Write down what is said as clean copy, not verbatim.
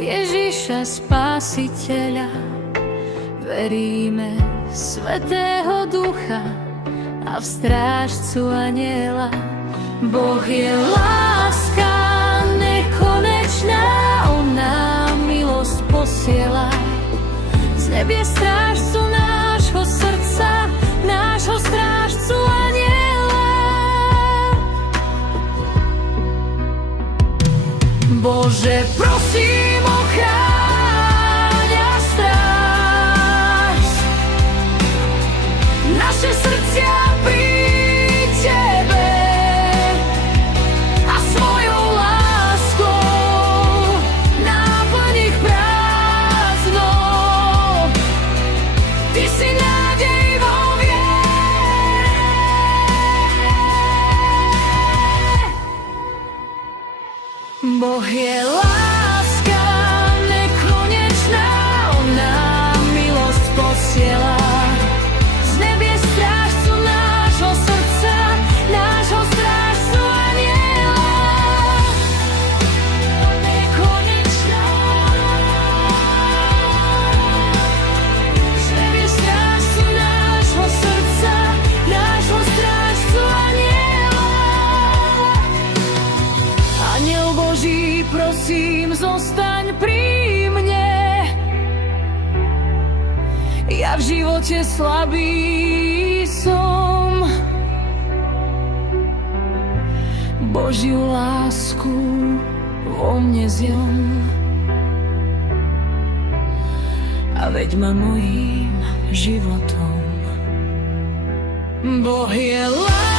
Ježiša Spasiteľa. Veríme v Svätého Ducha a v Strážcu Anjela. Boh je láska nekonečná, on nám milosť posiela. Z nebie strážcu nášho srdca, nášho strážcu Anjela. Bože, prosím, ochráň a stráž naše srdcia pri Tebe a svojou láskou náplň ich prázdnou. Ty si nádej vo viere. Boh je láska nekonečná, on nám milosť posiela. Z nebie strážcu nášho srdca, nášho strážcu Anjela. Nekonečná. Z nebie strážcu nášho srdca, nášho strážcu Anjela. Anjel Boží, prosím, zostaň pri mne. Ja v živote slabý som. Božiu lásku vo mne zjom a veď ma mojím životom. Boh je láska